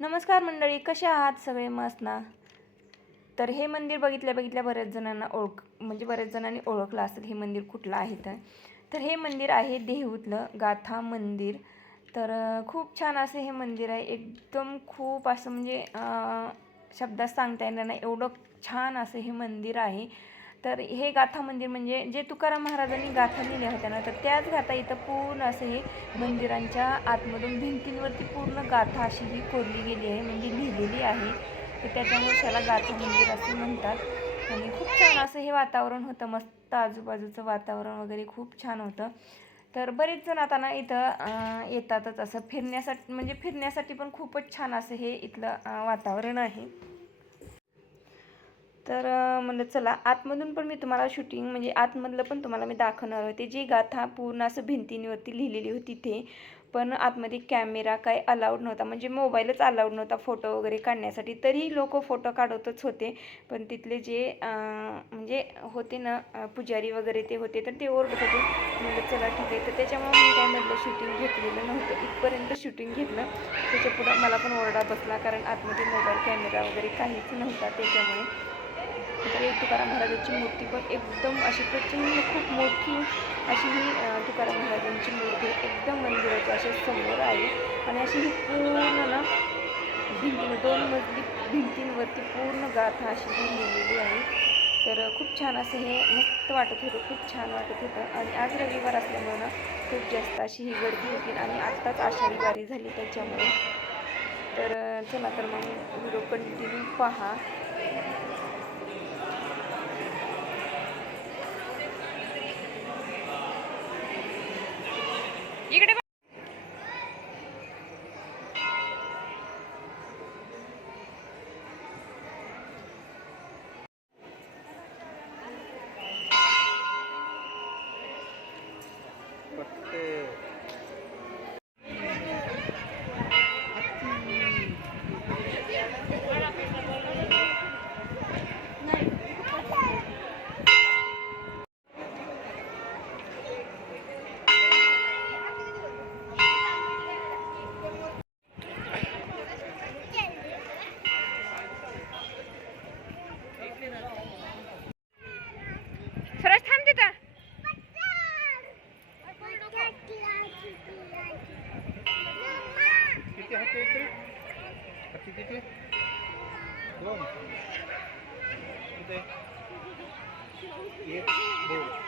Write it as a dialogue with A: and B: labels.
A: नमस्कार मंडळी कसे आहात सगळे? मस्त ना? तर हे मंदिर बघितल्या बघितल्या बऱ्याच जणांना ओळख म्हणजे बऱ्याच जणांनी ओळखलं असेल हे मंदिर कुठलं आहे तर. तर हे मंदिर आहे देहूतलं गाथा मंदिर. तर खूप छान असं हे मंदिर आहे. एकदम खूप असं म्हणजे शब्दात सांगता येणार नाही. एवढं छान असं हे मंदिर आहे. तर हे गाथा मंदिर म्हणजे जे तुकाराम महाराजांनी गाथा लिहिल्या होत्या ना तर त्याच गाथा इथं पूर्ण असं हे मंदिरांच्या आतमधून भिंतींवरती पूर्ण गाथा अशी ही कोरली गेली आहे म्हणजे लिहिलेली आहे. तर त्याच्यामुळे त्याला गाथा मंदिर असे म्हणतात. आणि खूप छान असं हे वातावरण होतं मस्त आजूबाजूचं वातावरण वगैरे खूप छान होतं. तर बरेच जण आता ना इथं येतातच असं फिरण्यासाठी म्हणजे फिरण्यासाठी पण खूपच छान असं हे इथलं वातावरण आहे. तर म्हणलं चला आतमधून पण मी तुम्हाला शूटिंग म्हणजे आतमधलं पण तुम्हाला मी दाखवणार होते. जी गाथा पूर्ण असं भिंतींवरती लिहिलेली होती ते. पण आतमध्ये कॅमेरा काय अलाउड नव्हता. म्हणजे मोबाईलच अलाउड नव्हता फोटो वगैरे काढण्यासाठी. तरीही लोक फोटो काढतच होते. पण तिथले जे म्हणजे होते ना पुजारी वगैरे ते होते तर ते ओरडत होते. म्हणलं चला ठीक आहे. तर त्याच्यामुळे मी काय शूटिंग घेतलेलं नव्हतं. इथपर्यंत शूटिंग घेतलं. त्याच्यापुढं मला पण ओरडा बसला. कारण आतमध्ये मोबाईल कॅमेरा वगैरे काहीच नव्हता त्याच्यामुळे. तर एक तुकाराम महाराजांची मूर्ती पण एकदम अशी प्रचंड खूप मोठी अशी ही तुकाराम महाराजांची मूर्ती एकदम मंदिराच्या अशा समोर आहे. आणि अशी ही पूर्ण ना भिंती दोन मजली भिंतींवरती पूर्ण गाथा अशी ही लिहिलेली आहे. तर खूप छान असं हे मस्त वाटत होतं खूप छान वाटत होतं. आणि आज रविवार असल्यामुळे ना खूप जास्त अशी ही गर्दी होती आणि आत्ताच आषाढी वारी झाली त्याच्यामुळे. तर चला तर मग व्हिडिओ कंटिन्यू पहा. इकडे
B: हाती किती दोन किती एक